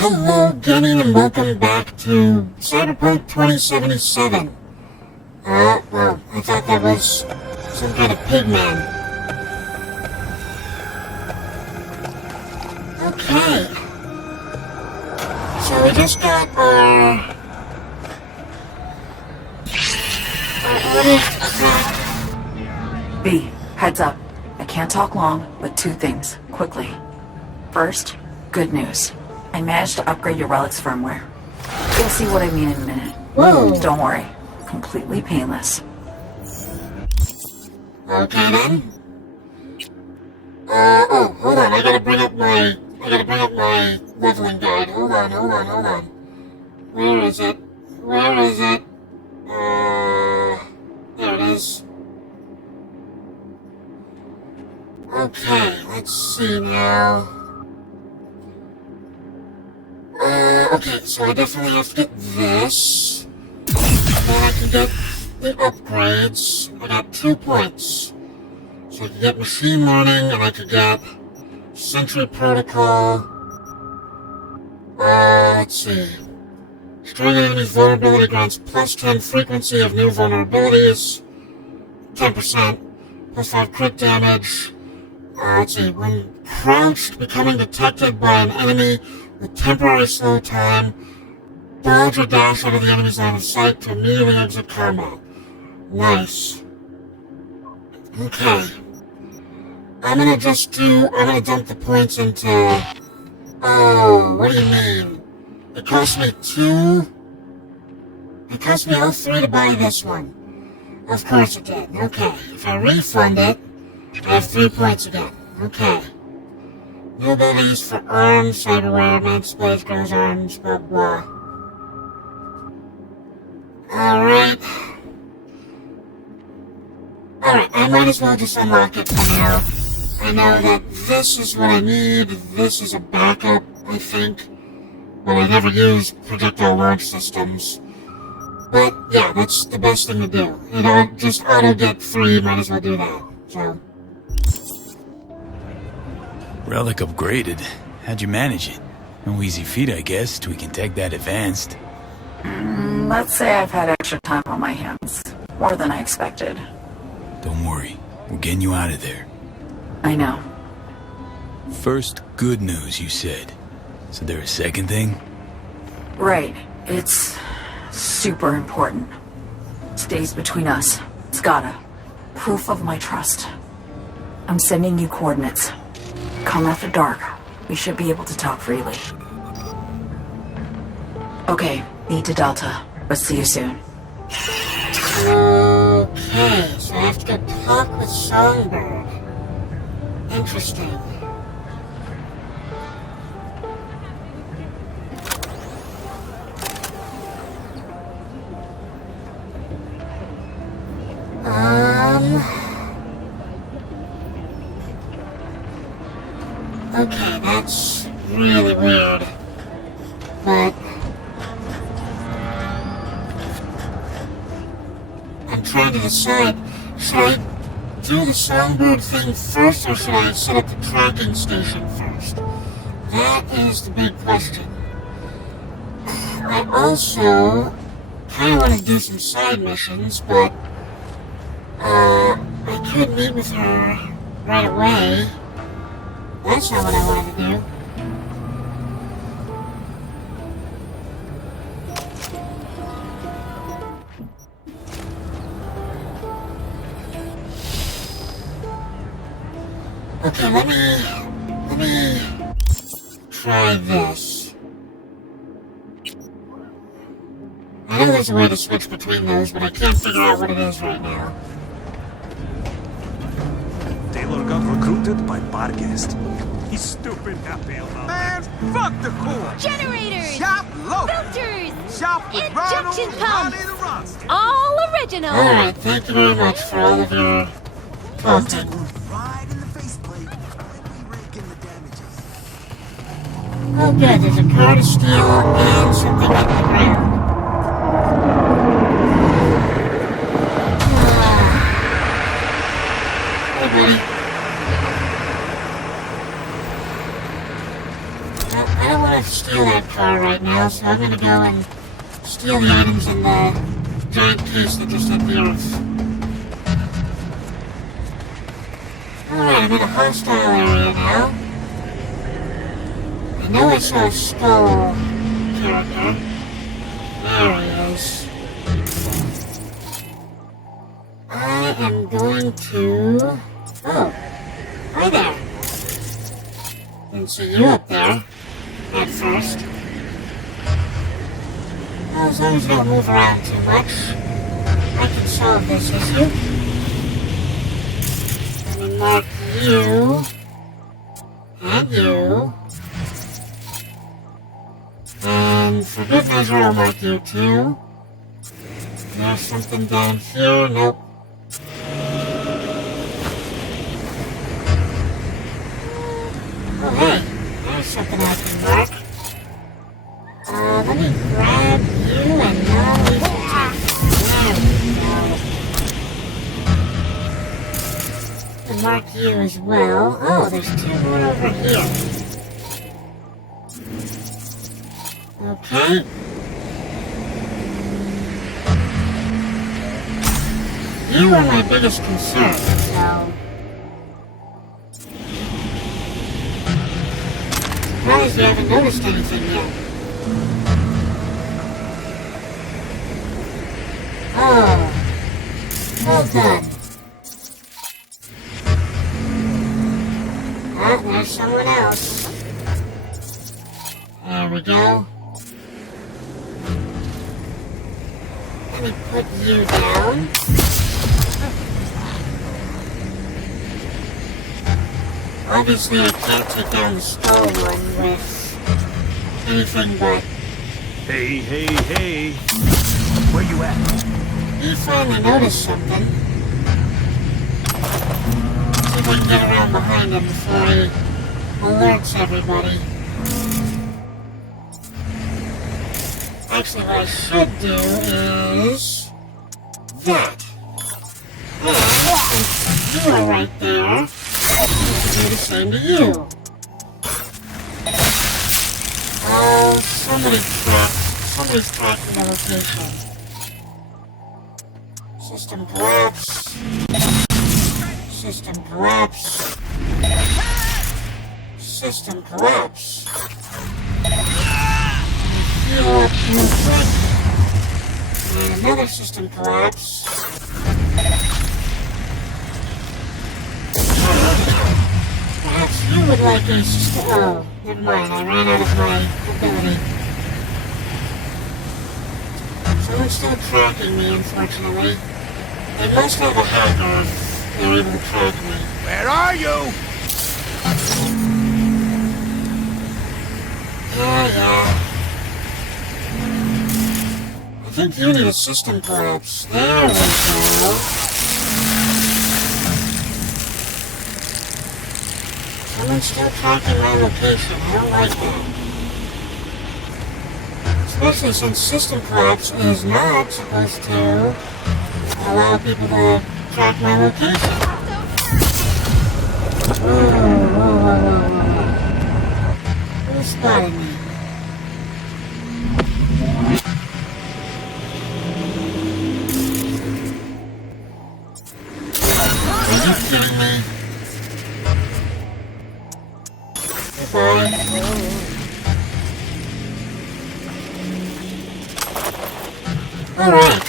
Hello, gaming, and welcome back to Cyberpunk 2077. Well, I thought that was some kind of pigman. Okay. So we just got our orders back. B, heads up. I can't talk long, but two things, quickly. First, good news. I managed to upgrade your relic's firmware. You'll see what I mean in a minute. Whoa. Don't worry. Completely painless. Okay then. Oh, hold on, I gotta bring up my leveling guide. Hold on. Where is it? There it is. Okay, let's see now. Okay, so I definitely have to get this. Then I can get the upgrades. I got 2 points. So I can get machine learning, and I could get Sentry Protocol. Let's see. Destroying an enemy's vulnerability grants plus 10 frequency of new vulnerabilities. 10%. Plus 5 crit damage. Let's see. When crouched, becoming detected by an enemy with temporary slow time, dodge or dash out of the enemy's line of sight to immediately exit combat. Nice. Okay. I'm gonna dump the points into... Oh, what do you mean? It cost me all 3 to buy this one. Of course it did. Okay. If I refund it, I have 3 points again. Okay. New abilities for arms, cyberware, man displays, girls' arms, blah blah. Alright, I might as well just unlock it for now. I know that this is what I need. This is a backup, I think. But I never use projectile launch systems. But yeah, that's the best thing to do. You know, just auto get 3, might as well do that. So. Relic upgraded. How'd you manage it? No easy feat, I guess, tweaking tech that advanced. Let's say I've had extra time on my hands. More than I expected. Don't worry. We're getting you out of there. I know. First, good news, you said. So there a second thing? Right. It's super important. Stays between us. It's gotta. Proof of my trust. I'm sending you coordinates. Come after dark. We should be able to talk freely. Okay, need to Delta, but see you soon. Okay, so I have to go talk with Songbird. Interesting. Okay, that's really weird. But I'm trying to decide, should I do the Songbird thing first, or should I set up the tracking station first? That is the big question. I also kind of want to do some side missions, but I could meet with her right away. That's not what I wanted to do. Okay, let me try this. I know there's a way to switch between those, but I can't figure out what it is right now. Taylor got recruited by Barguest. He's stupid happy about Man, fuck the core! Generators! Shop local! Filters! Shop with Injection Ronald, pumps! Ronnie the Roster. All original! Alright, thank you very much for all of your content. Right in the faceplate. Quickly raking the damages. Oh good, there's a car to steal and something on the ground. Hey buddy. I don't want want to steal that car right now, so I'm gonna go and steal the items in the giant case that just hit the earth. Alright, I'm in a hostile area now. I know I saw a skull character. There he is. I am going to... Oh, hi there. Didn't see you up there at first. Well, as long as you don't move around too much, I can solve this issue. Let me mark you, and you, and for good measure I'll mark you too. There's something down here, nope. Oh hey, there's something I can mark. Let me grab you and now we can there we go. And mark you as well. Oh, there's two more over here. Okay. You are my biggest concern, so... Surprised you haven't noticed anything yet. Oh, well done. Ah, there's someone else. There we go. Let me put you down. Obviously, I can't take down the skull one with anything but... Hey, hey, hey. Where you at? He finally noticed something. See if I can get around behind him before he alerts everybody. Actually, what I should do is... that. And since you are right there, I can do the same to you. Oh, somebody's tracking the location. System collapse. System collapse. System collapse. Heal up real quick. And another system collapse. Perhaps you would like a system... Oh, never mind, I ran out of my ability. Someone's still tracking me, unfortunately. They must have a hacker if they're able to track me. Where are you? Yeah. I think you need a system collapse. There we go. Someone's still tracking my location. I don't like that. Especially since system collapse is not supposed to allow people to track my location. Whoa. Who spotted me? Are you kidding me? Goodbye. Alright.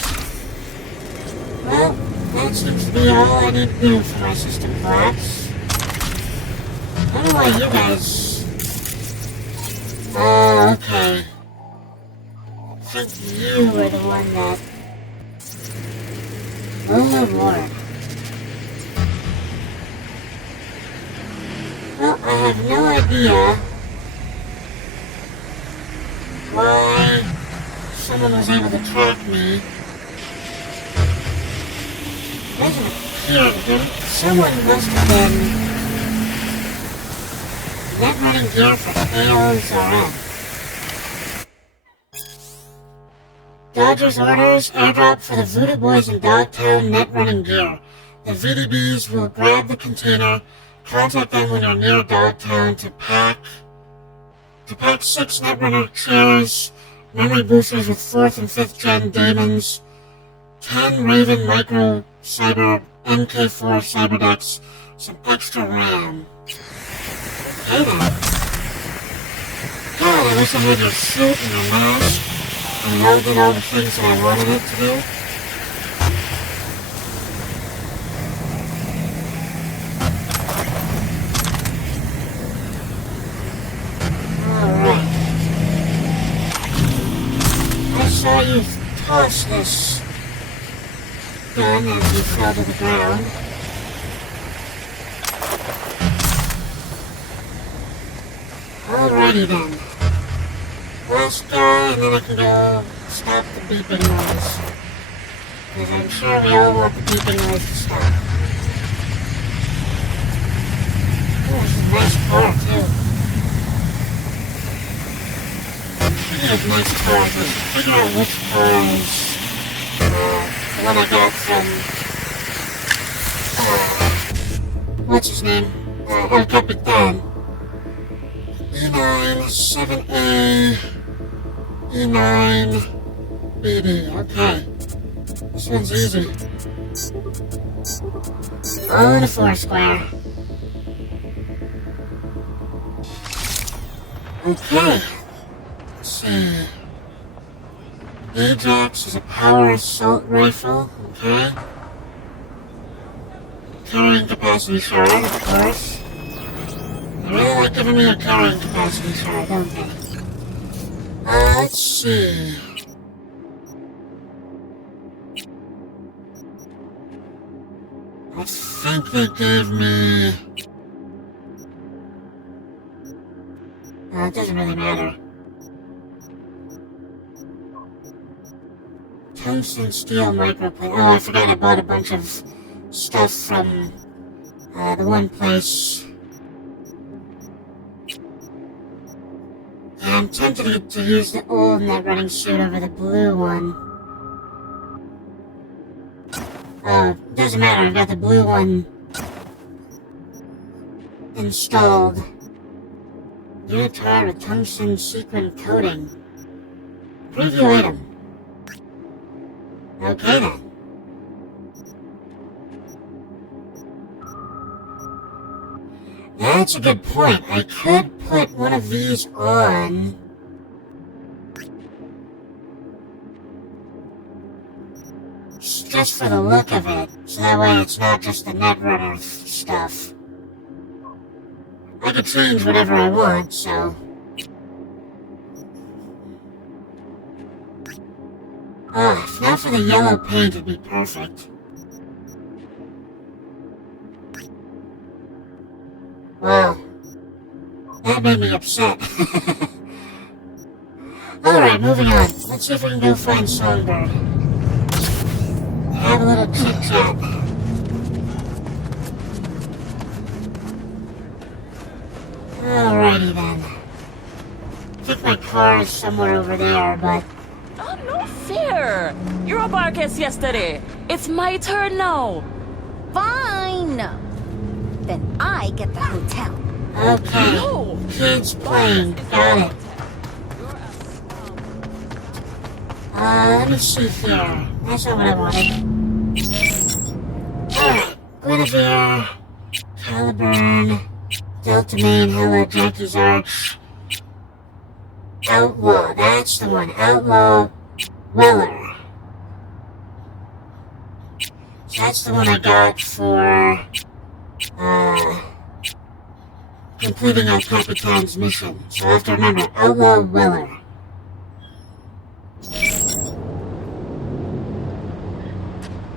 Well, that seems to be all I need to do for my system collapse. I don't know why you guys... Oh, okay. I think you were the one that... Oh, Lord. Well, I have no idea why someone was able to track me. Doesn't appear to be. Someone must have been net running gear for Tails or up. Dodger's orders, airdrop for the Voodoo Boys in Dogtown net running gear. The VDBs will grab the container. Contact them when you're near Dogtown to pack to pack 6 Netrunner chairs, memory boosters with 4th and 5th gen daemons, 10 Raven Micro Cyber MK4 Cyberdecks, some extra RAM. Okay then. God, I wish I had your suit and your mask, and all did all the things that I wanted it to do. Alright. I saw you toss this gun as you fell to the ground. Alrighty then. Last guy, and then I can go stop the beeping noise. Because I'm sure we all want the beeping noise to stop. Oh, it's a nice car too. Speaking of nice cars, I should figure out which car is the one I got from, what's his name? El Capitan. E9, 7A, E9, BD. Okay. This one's easy. Oh, and a 4-square. Okay. Let's see. Ajax is a power assault rifle. Okay. Carrying capacity shard, of course. They really like giving me a carrying capacity shard, don't they? Let's see. I think they gave me... it doesn't really matter. Tungsten steel microplate. Oh, I forgot I bought a bunch of stuff from the one place. I'm tempted to use the old Netrunning suit over the blue one. Oh, doesn't matter, I've got the blue one installed. Unitard with tungsten sequin coating. Preview item. Okay then. That's a good point. I could put one of these on. Just for the look of it, so that way it's not just the Netrunner stuff. I could change whatever I want, so... if not for the yellow paint, it'd be perfect. Wow. That made me upset. Alright, moving on. Let's see if we can go find Songbird. Have a little chit-chat. Alrighty then. I think my car is somewhere over there, but... Oh, no fair! You're a bar guest yesterday. It's my turn now. Fine. Then I get the hotel. Okay. No. Kids playing. Got it. Let me see here. That's not what I wanted. Alright. Guinevere. Caliburn. Delta Main. Hello, Jackie's Arch. Outlaw. That's the one. Outlaw Weller. So that's the one I got for... completing our Capitan's mission. So I have to remember, Outlaw Weller.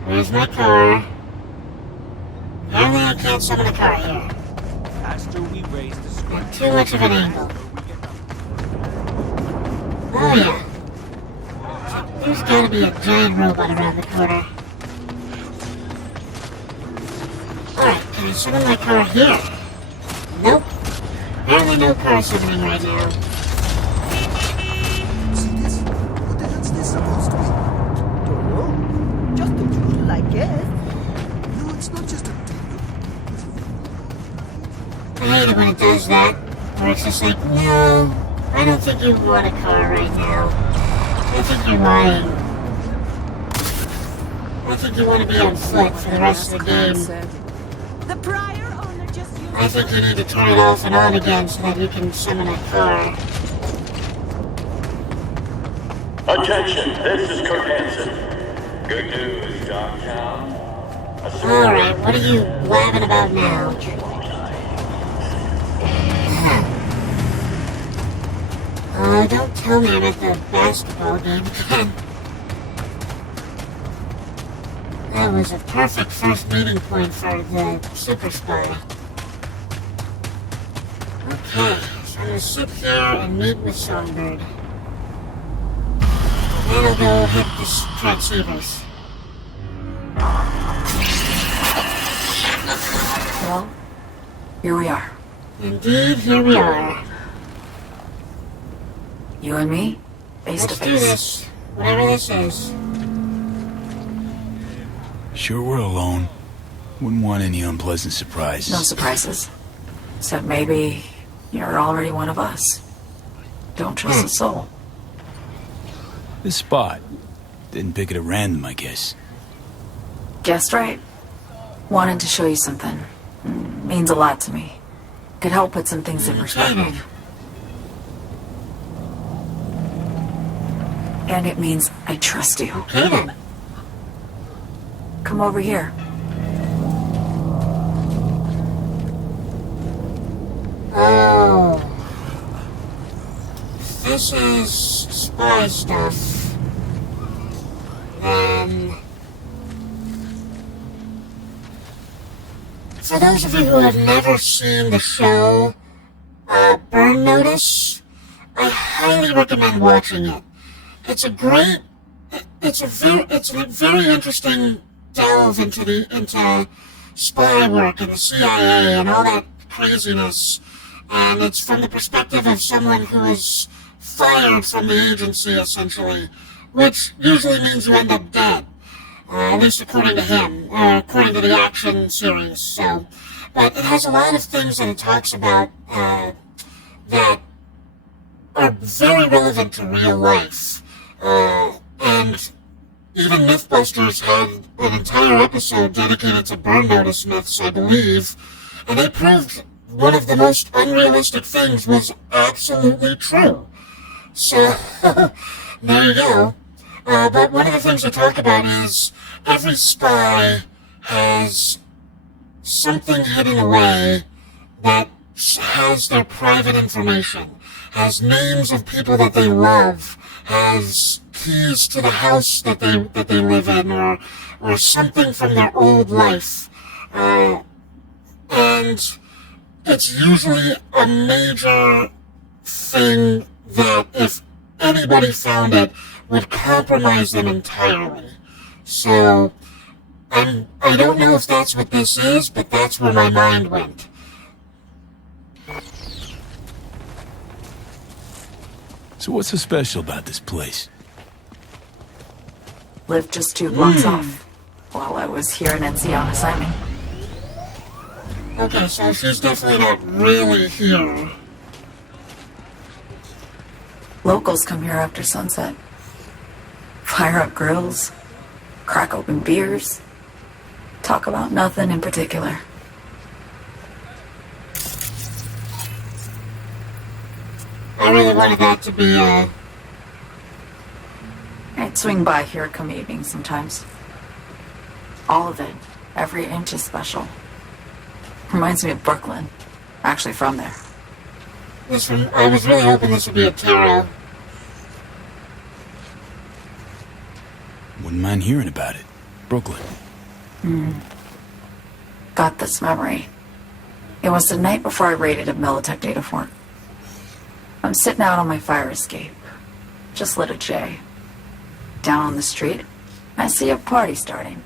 Where's my car? Apparently I can't summon a car here. Not too much of an angle. Oh yeah. There's gotta be a giant robot around the corner. Alright, can I summon my car here? Nope. Apparently no car summoning right now. See this? What the hell's this supposed to be? Don't know. Just a tool, I guess. No, it's not just a tool. I hate it when it does that. Where it's just like, no. I don't think you want a car right now. I think you're lying. I think you want to be on foot for the rest of the game. The prior owner just used I think you need to turn it off and on again so that you can summon a car. Attention, this is Kurt Hansen. Good news, Dogtown. Alright, what are you blabbing about now? Don't tell me I'm at the basketball game again. That was a perfect first meeting point for the super spy. Okay, so I'm gonna sit here and meet with Songbird. Then I'll go hit the transceivers. Well, here we are. Indeed, here we are. You and me, face to Let's do face. this, whatever this is. Sure we're alone. Wouldn't want any unpleasant surprises. No surprises. Except maybe you're already one of us. Don't trust a soul. This spot. Didn't pick it at random, I guess. Guessed right. Wanted to show you something. Means a lot to me. Could help put some things in perspective. And it means I trust you. Okay then. Come over here. Oh. This is spy stuff. Then... For those of you who have never seen the show, Burn Notice, I highly recommend watching it. It's a very interesting delve into spy work and the CIA and all that craziness. And it's from the perspective of someone who is fired from the agency, essentially, which usually means you end up dead. At least according to him, or according to the action series. So, but it has a lot of things that it talks about that are very relevant to real life. And even Mythbusters had an entire episode dedicated to burn notice myths, I believe, and they proved one of the most unrealistic things was absolutely true. So, there you go. But one of the things they talk about is every spy has something hidden away that has their private information, has names of people that they love, has keys to the house that they live in, or something from their old life. And it's usually a major thing that if anybody found it, would compromise them entirely. So, I don't know if that's what this is, but that's where my mind went. So what's so special about this place? Lived just 2 blocks off while I was here in NC on assignment. Okay, so she's definitely not really here. Locals come here after sunset. Fire up grills, crack open beers, talk about nothing in particular. I really wanted that to be, I'd swing by here come evening sometimes. All of it, every inch is special. Reminds me of Brooklyn. Actually from there. this one. I was really hoping this would be a tarot. Wouldn't mind hearing about it. Brooklyn. Got this memory. It was the night before I raided a Militech data fort. I'm sitting out on my fire escape. Just lit a J. Down on the street, I see a party starting.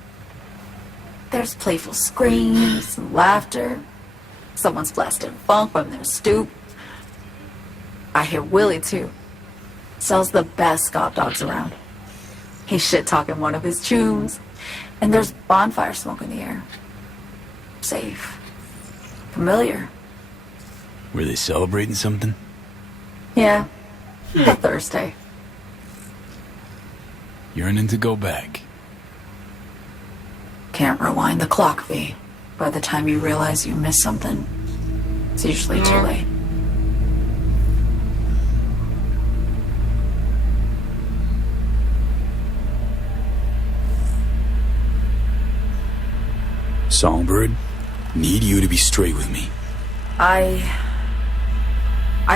There's playful screams and laughter. Someone's blasting funk from their stoop. I hear Willie, too. Sells the best Scott dogs around. He's shit-talking one of his tunes. And there's bonfire smoke in the air. Safe. Familiar. Were they celebrating something? Yeah, A Thursday. Yearning to go back. Can't rewind the clock, V. By the time you realize you missed something, it's usually too late. Songbird, need you to be straight with me. I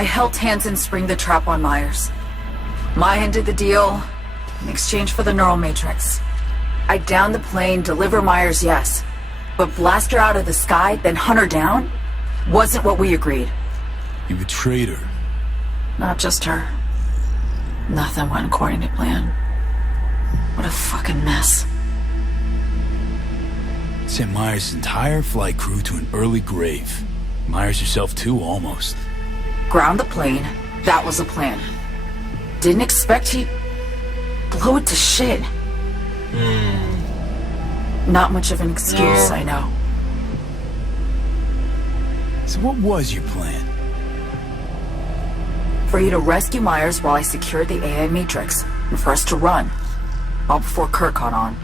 helped Hansen spring the trap on Myers. Maya did the deal in exchange for the neural matrix. I downed the plane, deliver Myers, yes. But blast her out of the sky, then hunt her down? Wasn't what we agreed. You betrayed her. Not just her. Nothing went according to plan. What a fucking mess. Sent Myers' entire flight crew to an early grave. Myers herself too, almost. Ground the plane. That was the plan. Didn't expect he'd blow it to shit. Not much of an excuse, I know. So what was your plan? For you to rescue Myers while I secured the AI Matrix, and for us to run, all before Kurt caught on.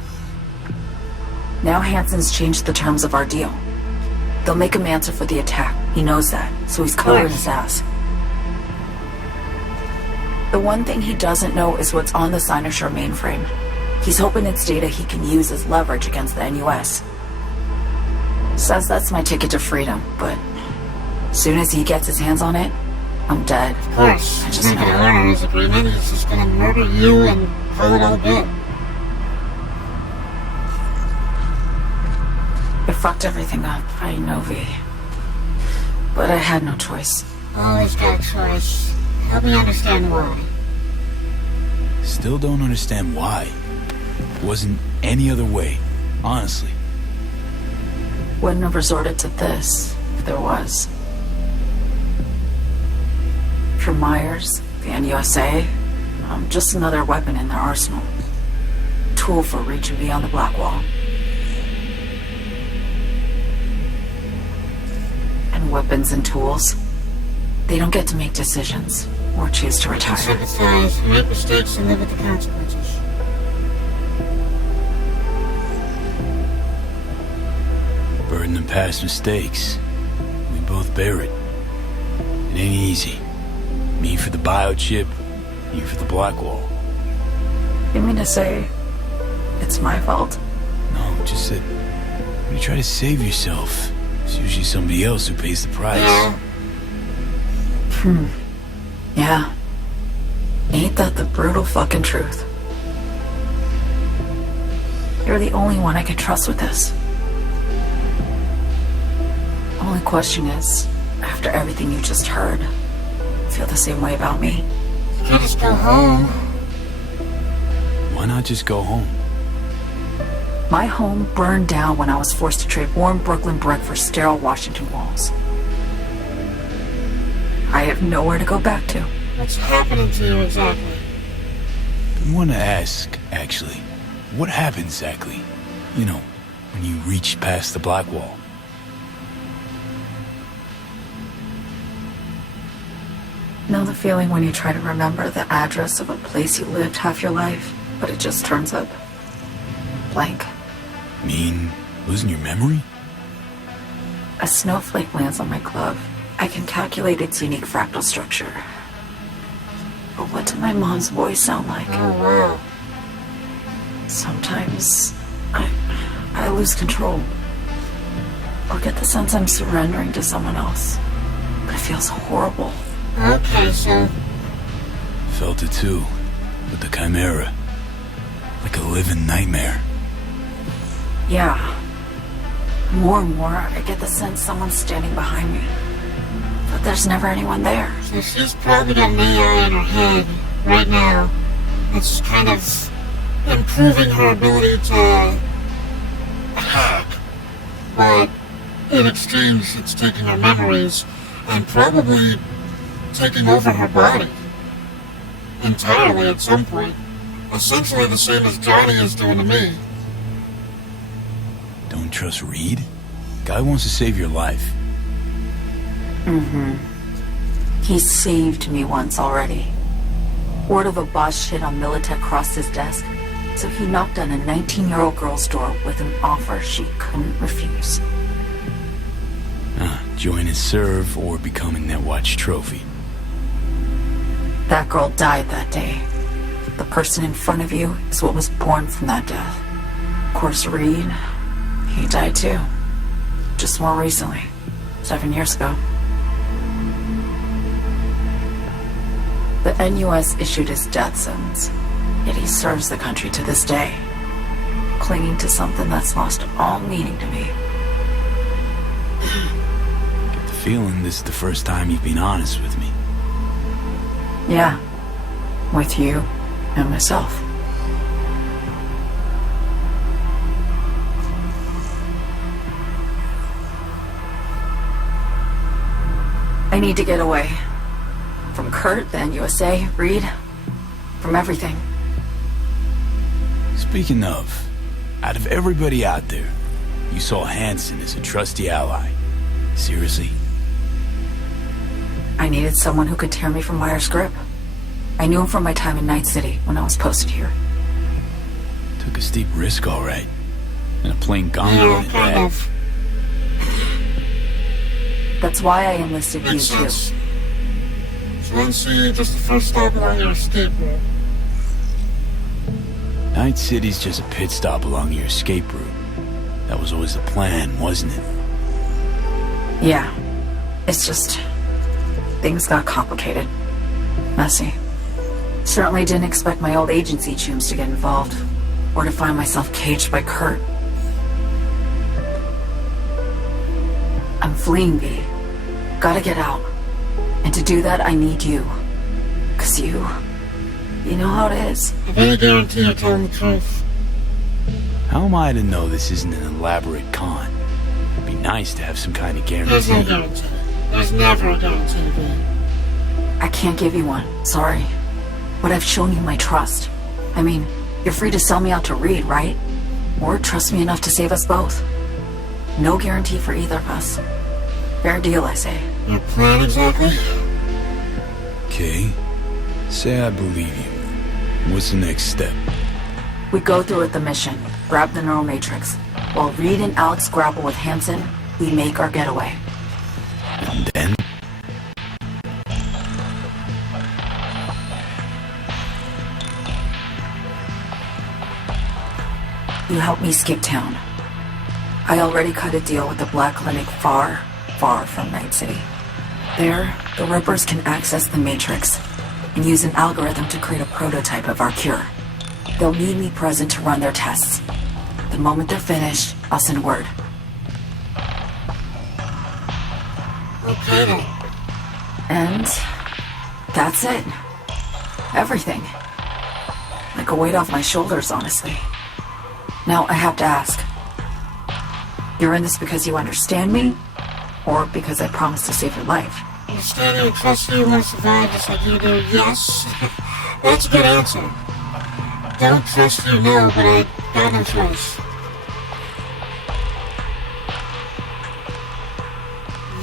Now Hansen's changed the terms of our deal. They'll make him answer for the attack. He knows that, so he's covering his ass. The one thing he doesn't know is what's on the Cynosure mainframe. He's hoping it's data he can use as leverage against the NUS. Says that's my ticket to freedom, but as soon as he gets his hands on it, I'm dead. Of course, he's not gonna honor his agreement. He's just gonna murder you and call it all good. It fucked everything up, I know, V. But I had no choice. Always got a choice. Help me understand why. Still don't understand why. Wasn't any other way, honestly. Wouldn't have resorted to this if there was. For Myers, the NUSA, I'm just another weapon in their arsenal. Tool for reaching beyond the black wall. And weapons and tools, they don't get to make decisions or choose to retire. Sympathize, make mistakes, and live with the consequences. Burden of past mistakes. We both bear it. It ain't easy. Me for the biochip, you for the black wall. You mean to say it's my fault? No, just that when you try to save yourself, it's usually somebody else who pays the price. Yeah. Yeah. Ain't that the brutal fucking truth? You're the only one I can trust with this. Only question is, after everything you just heard, feel the same way about me? You can't just go home. Why not just go home? My home burned down when I was forced to trade warm Brooklyn brick for sterile Washington walls. I have nowhere to go back to. What's happening to you exactly? I want to ask, actually. What happened exactly? You know, when you reached past the black wall. Know the feeling when you try to remember the address of a place you lived half your life, but it just turns up blank. Mean losing your memory? A snowflake lands on my glove. I can calculate its unique fractal structure. But what did my mom's voice sound like? Oh, wow. Sometimes I lose control. Or get the sense I'm surrendering to someone else. But it feels horrible. Okay, so... Felt it too, with the chimera. Like a living nightmare. Yeah. More and more, I get the sense someone's standing behind me. But there's never anyone there. So she's probably got an AI in her head right now. It's kind of improving her ability to hack. But in exchange, it's taking her memories and probably taking over her body entirely at some point. Essentially the same as Johnny is doing to me. Don't trust Reed? Guy wants to save your life. He saved me once already. Word of a boss shit on Militech crossed his desk, so he knocked on a 19-year-old girl's door with an offer she couldn't refuse. Join and serve or become a Netwatch trophy. That girl died that day. The person in front of you is what was born from that death. Of course, Reed, he died too. Just more recently. 7 years ago. The NUS issued his death sentence, yet he serves the country to this day, clinging to something that's lost all meaning to me. Get the feeling this is the first time you've been honest with me. Yeah, with you and myself. I need to get away. From Kurt, the NUSA, Reed, from everything. Speaking of, out of everybody out there, you saw Hansen as a trusty ally. Seriously? I needed someone who could tear me from Myers' grip. I knew him from my time in Night City when I was posted here. Took a steep risk, all right. And a plain gauntlet at that. That's why I enlisted you too. So let's see, just the first stop along your escape route. Night City's just a pit stop along your escape route. That was always the plan, wasn't it? Yeah. It's just... things got complicated. Messy. Certainly didn't expect my old agency chooms to get involved. Or to find myself caged by Kurt. I'm fleeing, V. Gotta get out. And to do that, I need you. 'Cause you know how it is. I really guarantee you're telling the truth. How am I to know this isn't an elaborate con? It'd be nice to have some kind of guarantee. There's no guarantee. There's never a guarantee, V. I can't give you one, sorry. But I've shown you my trust. I mean, you're free to sell me out to Reed, right? Or trust me enough to save us both. No guarantee for either of us. Fair deal, I say. Your plan exactly? Okay. Say I believe you. What's the next step? We go through with the mission, grab the neural matrix. While Reed and Alex grapple with Hansen, we make our getaway. And then? You help me skip town. I already cut a deal with the Black Clinic far, far from Night City. There, the Rippers can access the Matrix and use an algorithm to create a prototype of our cure. They'll need me present to run their tests. The moment they're finished, I'll send word. Okay then. And that's it. Everything. Like a weight off my shoulders, honestly. Now I have to ask. You're in this because you understand me? Or because I promised to save your life? Understand and trust you want to survive just like you do, yes. That's a good answer. Don't trust you, no, but I got no choice.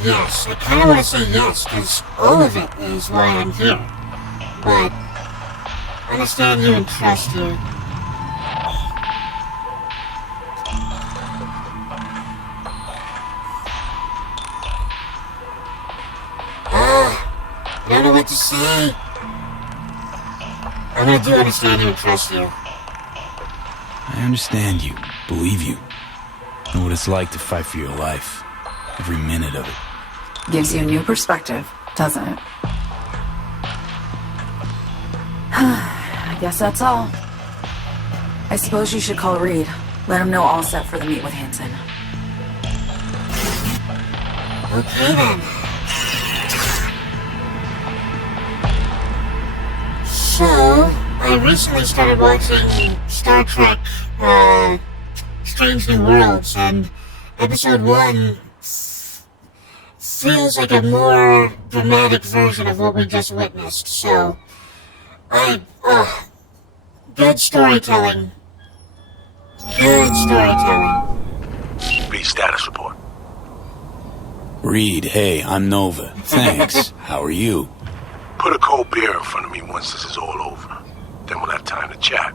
Yes, I kinda wanna say yes, because all of it is why I'm here. But, understand you and trust you. I don't know what to say. I really do understand you and trust you. I understand you, believe you. Know what it's like to fight for your life. Every minute of it. Gives you a new perspective, doesn't it? I guess that's all. I suppose you should call Reed. Let him know all set for the meet with Hansen. Okay then. So, I recently started watching Star Trek, Strange New Worlds, and episode 1 feels like a more dramatic version of what we just witnessed, so good storytelling. Good storytelling. Read status report. Reed, hey, I'm Nova. Thanks. How are you? Put a cold beer in front of me once this is all over. Then we'll have time to chat.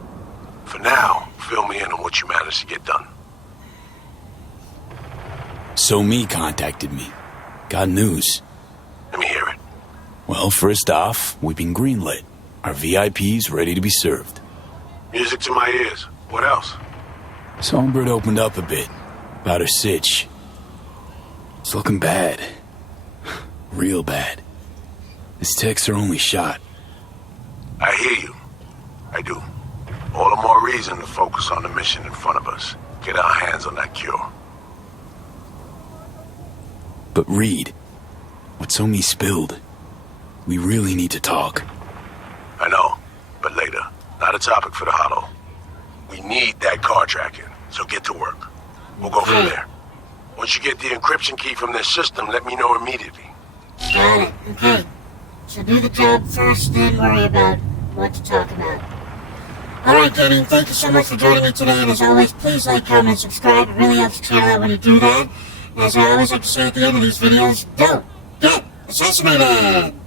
For now, fill me in on what you managed to get done. So Me contacted me. Got news. Let me hear it. Well, first off, we've been greenlit. Our VIP's ready to be served. Music to my ears. What else? Songbird opened up a bit about her sitch. It's looking bad. Real bad. This tech's her only shot. I hear you. I do. All the more reason to focus on the mission in front of us. Get our hands on that cure. But Reed, what So Me spilled, we really need to talk. I know, but later. Not a topic for the hollow. We need that car tracking, so get to work. We'll go from there. Once you get the encryption key from their system, let me know immediately. Got it. Okay. So do the job first, then worry about what to talk about. Alright, gaming, thank you so much for joining me today, and as always, please like, comment, and subscribe. It really helps the channel out when you do that. And as I always like to say at the end of these videos, don't get assassinated!